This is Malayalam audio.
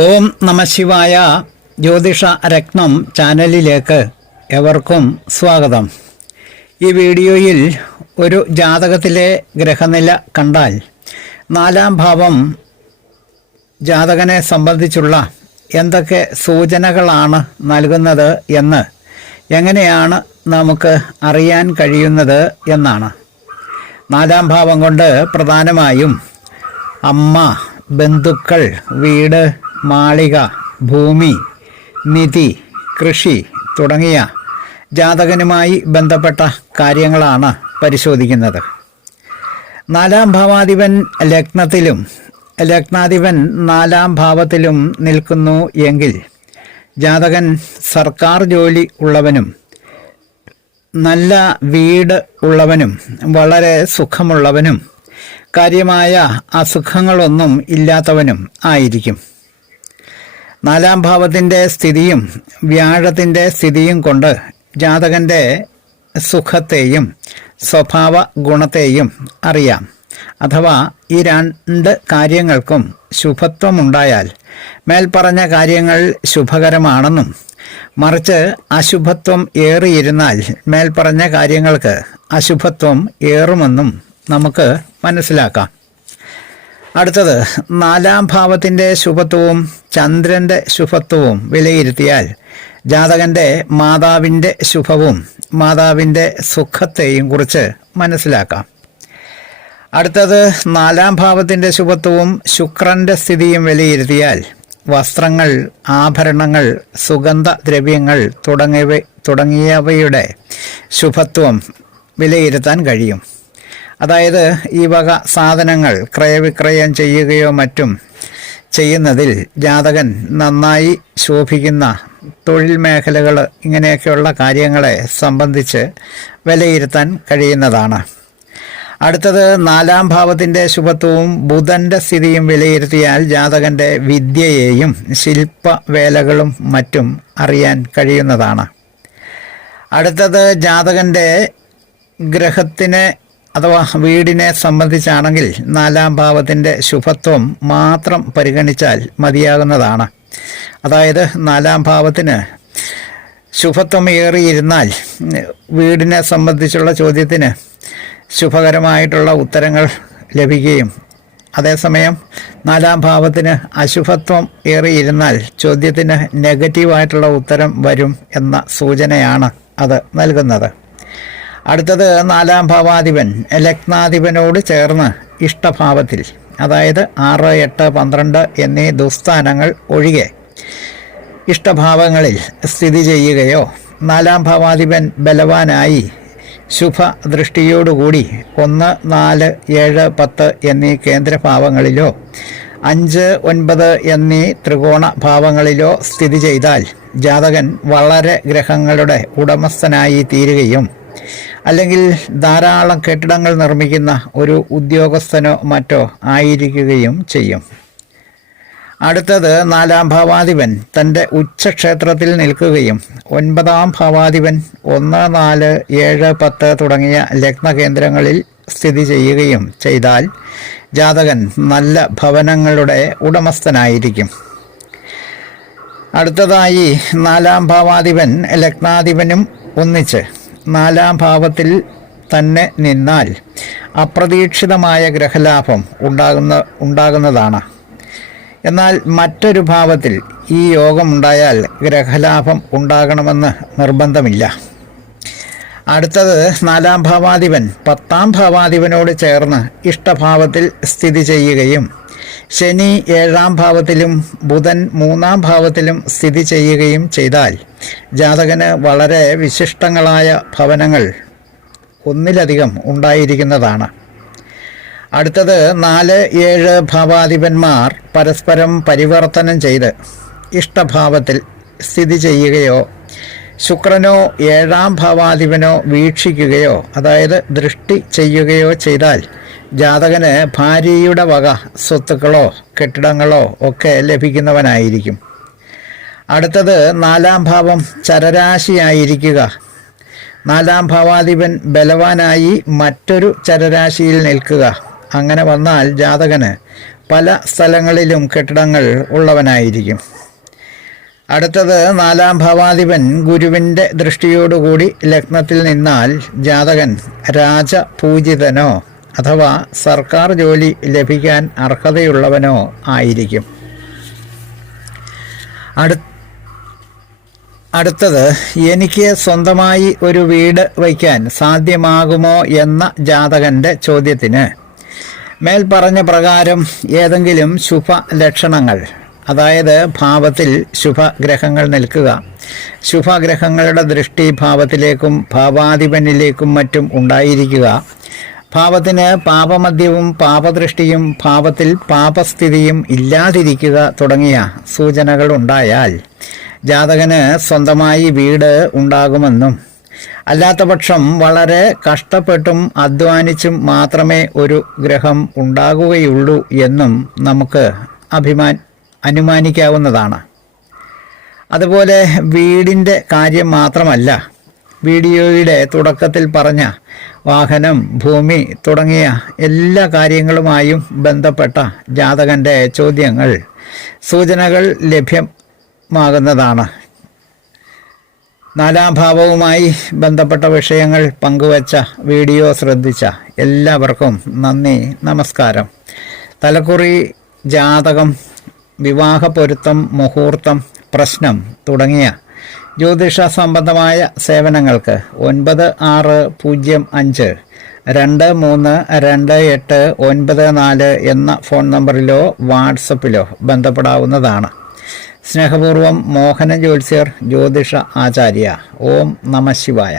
ഓം നമഃശിവായ. ജ്യോതിഷ രത്നം ചാനലിലേക്ക് എവർക്കും സ്വാഗതം. ഈ വീഡിയോയിൽ ഒരു ജാതകത്തിലെ ഗ്രഹനില കണ്ടാൽ നാലാം ഭാവം ജാതകനെ സംബന്ധിച്ചുള്ള എന്തൊക്കെ സൂചനകളാണ് നൽകുന്നത് എന്ന് എങ്ങനെയാണ് നമുക്ക് അറിയാൻ കഴിയുന്നത് എന്നാണ്. നാലാം ഭാവം കൊണ്ട് പ്രധാനമായും അമ്മ, ബന്ധുക്കൾ, വീട്, മാളിക, ഭൂമി, നിധി, കൃഷി തുടങ്ങിയ ജാതകനുമായി ബന്ധപ്പെട്ട കാര്യങ്ങളാണ് പരിശോധിക്കുന്നത്. നാലാം ഭാവാധിപൻ ലഗ്നത്തിലും ലഗ്നാധിപൻ നാലാം ഭാവത്തിലും നിൽക്കുന്നു എങ്കിൽ ജാതകൻ സർക്കാർ ജോലി ഉള്ളവനും നല്ല വീട് ഉള്ളവനും വളരെ സുഖമുള്ളവനും കാര്യമായ അസുഖങ്ങളൊന്നും ഇല്ലാത്തവനും ആയിരിക്കും. നാലാം ഭാവത്തിൻ്റെ സ്ഥിതിയും വ്യാഴത്തിൻ്റെ സ്ഥിതിയും കൊണ്ട് ജാതകൻ്റെ സുഖത്തെയും സ്വഭാവ ഗുണത്തെയും അറിയാം. അഥവാ ഈ രണ്ട് കാര്യങ്ങൾക്കും ശുഭത്വമുണ്ടായാൽ മേൽപ്പറഞ്ഞ കാര്യങ്ങൾ ശുഭകരമാണെന്നും മറിച്ച് അശുഭത്വം ഏറിയിരുന്നാൽ മേൽപ്പറഞ്ഞ കാര്യങ്ങൾക്ക് അശുഭത്വം ഏറുമെന്നും നമുക്ക് മനസ്സിലാക്കാം. അടുത്തത്, നാലാം ഭാവത്തിൻ്റെ ശുഭത്വവും ചന്ദ്രൻ്റെ ശുഭത്വവും വിലയിരുത്തിയാൽ ജാതകൻ്റെ മാതാവിൻ്റെ ശുഭവും മാതാവിൻ്റെ സുഖത്തെയും കുറിച്ച് മനസ്സിലാക്കാം. അടുത്തത്, നാലാം ഭാവത്തിൻ്റെ ശുഭത്വവും ശുക്രൻ്റെ സ്ഥിതിയും വിലയിരുത്തിയാൽ വസ്ത്രങ്ങൾ, ആഭരണങ്ങൾ, സുഗന്ധദ്രവ്യങ്ങൾ തുടങ്ങിയവയുടെ ശുഭത്വം വിലയിരുത്താൻ കഴിയും. അതായത് ഈ വക സാധനങ്ങൾ ക്രയവിക്രയം ചെയ്യുകയോ മറ്റും ചെയ്യുന്നതിൽ ജാതകൻ നന്നായി ശോഭിക്കുന്ന തൊഴിൽ മേഖലകൾ, ഇങ്ങനെയൊക്കെയുള്ള കാര്യങ്ങളെ സംബന്ധിച്ച് വിലയിരുത്താൻ കഴിയുന്നതാണ്. അടുത്തത്, നാലാം ഭാവത്തിൻ്റെ ശുഭത്വവും ബുധൻ്റെ സ്ഥിതിയും വിലയിരുത്തിയാൽ ജാതകൻ്റെ വിദ്യയെയും ശില്പവേലകളും മറ്റും അറിയാൻ കഴിയുന്നതാണ്. അടുത്തത്, ജാതകൻ്റെ ഗ്രഹത്തിനെ അഥവാ വീടിനെ സംബന്ധിച്ചാണെങ്കിൽ നാലാം ഭാവത്തിൻ്റെ ശുഭത്വം മാത്രം പരിഗണിച്ചാൽ മതിയാകുന്നതാണ്. അതായത് നാലാം ഭാവത്തിന് ശുഭത്വം ഏറിയിരുന്നാൽ വീടിനെ സംബന്ധിച്ചുള്ള ചോദ്യത്തിന് ശുഭകരമായിട്ടുള്ള ഉത്തരങ്ങൾ ലഭിക്കുകയും അതേസമയം നാലാം ഭാവത്തിന് അശുഭത്വം ഏറിയിരുന്നാൽ ചോദ്യത്തിന് നെഗറ്റീവായിട്ടുള്ള ഉത്തരം വരും എന്ന സൂചനയാണ് അത് നൽകുന്നത്. അടുത്തത്, നാലാം ഭാവാധിപൻ ലഗ്നാധിപനോട് ചേർന്ന് ഇഷ്ടഭാവത്തിൽ, അതായത് 6, 8, 12 എന്നീ ദുസ്ഥാനങ്ങൾ ഒഴികെ ഇഷ്ടഭാവങ്ങളിൽ സ്ഥിതി ചെയ്യുകയോ നാലാം ഭാവാധിപൻ ബലവാനായി ശുഭദൃഷ്ടിയോടുകൂടി 1, 4, 7, 10 എന്നീ കേന്ദ്രഭാവങ്ങളിലോ 5, 9 എന്നീ ത്രികോണ ഭാവങ്ങളിലോ സ്ഥിതി ചെയ്താൽ ജാതകൻ വളരെ ഗ്രഹങ്ങളുടെ ഉടമസ്ഥനായി തീരുകയും അല്ലെങ്കിൽ ധാരാളം കെട്ടിടങ്ങൾ നിർമ്മിക്കുന്ന ഒരു ഉദ്യോഗസ്ഥനോ മറ്റോ ആയിരിക്കുകയും ചെയ്യും. അടുത്തത്, നാലാം ഭാവാധിപൻ തൻ്റെ ഉച്ചക്ഷേത്രത്തിൽ നിൽക്കുകയും 9ാം ഭാവാധിപൻ 1, 4, 7, 10 തുടങ്ങിയ ലഗ്നകേന്ദ്രങ്ങളിൽ സ്ഥിതി ചെയ്യുകയും ചെയ്താൽ ജാതകൻ നല്ല ഭവനങ്ങളുടെ ഉടമസ്ഥനായിരിക്കും. അടുത്തതായി, നാലാം ഭാവാധിപൻ ലഗ്നാധിപനും ഒന്നിച്ച് നാലാം ഭാവത്തിൽ തന്നെ നിന്നാൽ അപ്രതീക്ഷിതമായ ഗ്രഹലാഭം ഉണ്ടാകുന്നതാണ്. എന്നാൽ മറ്റൊരു ഭാവത്തിൽ ഈ യോഗമുണ്ടായാൽ ഗ്രഹലാഭം ഉണ്ടാകണമെന്ന് നിർബന്ധമില്ല. അടുത്തത്, നാലാം ഭാവാധിപൻ 10ാം ഭാവാധിപനോട് ചേർന്ന് ഇഷ്ടഭാവത്തിൽ സ്ഥിതി ചെയ്യുകയും ശനി 7ാം ഭാവത്തിലും ബുധൻ 3ാം ഭാവത്തിലും സ്ഥിതി ചെയ്യുകയും ചെയ്താൽ ജാതകന് വളരെ വിശിഷ്ടങ്ങളായ ഭവനങ്ങൾ ഒന്നിലധികം ഉണ്ടായിരിക്കുന്നതാണ്. അടുത്തത്, 4, 7 ഭാവാധിപന്മാർ പരസ്പരം പരിവർത്തനം ചെയ്ത് ഇഷ്ടഭാവത്തിൽ സ്ഥിതി ചെയ്യുകയോ ശുക്രനോ 7ാം ഭാവാധിപനോ വീക്ഷിക്കുകയോ അതായത് ദൃഷ്ടി ചെയ്യുകയോ ചെയ്താൽ ജാതകന് ഭാര്യയുടെ വക സ്വത്തുക്കളോ കെട്ടിടങ്ങളോ ഒക്കെ ലഭിക്കുന്നവനായിരിക്കും. അടുത്തത്, നാലാം ഭാവം ചരരാശിയായിരിക്കുക. നാലാം ഭാവാധിപൻ ബലവാനായി മറ്റൊരു ചരരാശിയിൽ നിൽക്കുക. അങ്ങനെ വന്നാൽ ജാതകന് പല സ്ഥലങ്ങളിലും കെട്ടിടങ്ങൾ ഉള്ളവനായിരിക്കും. അടുത്തത് 4-ാം ഭാവാധിപൻ ഗുരുവിൻ്റെ ദൃഷ്ടിയോടുകൂടി ലഗ്നത്തിൽ നിന്നാൽ ജാതകൻ രാജപൂജിതനോ അഥവാ സർക്കാർ ജോലി ലഭിക്കാൻ അർഹതയുള്ളവനോ ആയിരിക്കും. അടുത്തത് എനിക്ക് സ്വന്തമായി ഒരു വീട് വയ്ക്കാൻ സാധ്യമാകുമോ എന്ന ജാതകൻ്റെ ചോദ്യത്തിന് മേൽപ്പറഞ്ഞ പ്രകാരം ഏതെങ്കിലും ശുഭ ലക്ഷണങ്ങൾ, അതായത് ഭാവത്തിൽ ശുഭഗ്രഹങ്ങൾ നിൽക്കുക, ശുഭഗ്രഹങ്ങളുടെ ദൃഷ്ടി ഭാവത്തിലേക്കും ഭാവാധിപനിലേക്കും മറ്റും ഉണ്ടായിരിക്കുക, ഭാവത്തിന് പാപമധ്യവും പാപദൃഷ്ടിയും ഭാവത്തിൽ പാപസ്ഥിതിയും ഇല്ലാതിരിക്കുക തുടങ്ങിയ സൂചനകൾ ഉണ്ടായാൽ ജാതകന് സ്വന്തമായി വീട് ഉണ്ടാകുമെന്നും അല്ലാത്തപക്ഷം വളരെ കഷ്ടപ്പെട്ടും അധ്വാനിച്ചും മാത്രമേ ഒരു ഗ്രഹം ഉണ്ടാകുകയുള്ളൂ എന്നും നമുക്ക് അനുമാനിക്കാവുന്നതാണ്. അതുപോലെ വീടിൻ്റെ കാര്യം മാത്രമല്ല, വീഡിയോയുടെ തുടക്കത്തിൽ പറഞ്ഞ വാഹനം, ഭൂമി തുടങ്ങിയ എല്ലാ കാര്യങ്ങളുമായും ബന്ധപ്പെട്ട ജാതകൻ്റെ ചോദ്യങ്ങൾ, സൂചനകൾ ലഭ്യമാകുന്നതാണ്. 4-ാം ഭാവവുമായി ബന്ധപ്പെട്ട വിഷയങ്ങൾ പങ്കുവച്ച വീഡിയോ ശ്രദ്ധിച്ച എല്ലാവർക്കും നന്ദി, നമസ്കാരം. തലക്കുറി, ജാതകം, വിവാഹ പൊരുത്തം, മുഹൂർത്തം, പ്രശ്നം തുടങ്ങിയ ജ്യോതിഷ സംബന്ധമായ സേവനങ്ങൾക്ക് 9605-232894 എന്ന ഫോൺ നമ്പറിലോ വാട്സപ്പിലോ ബന്ധപ്പെടാവുന്നതാണ്. സ്നേഹപൂർവം മോഹന ജ്യോത്സ്യർ, ജ്യോതിഷ ആചാര്യ. ഓം നമഃ ശിവായ.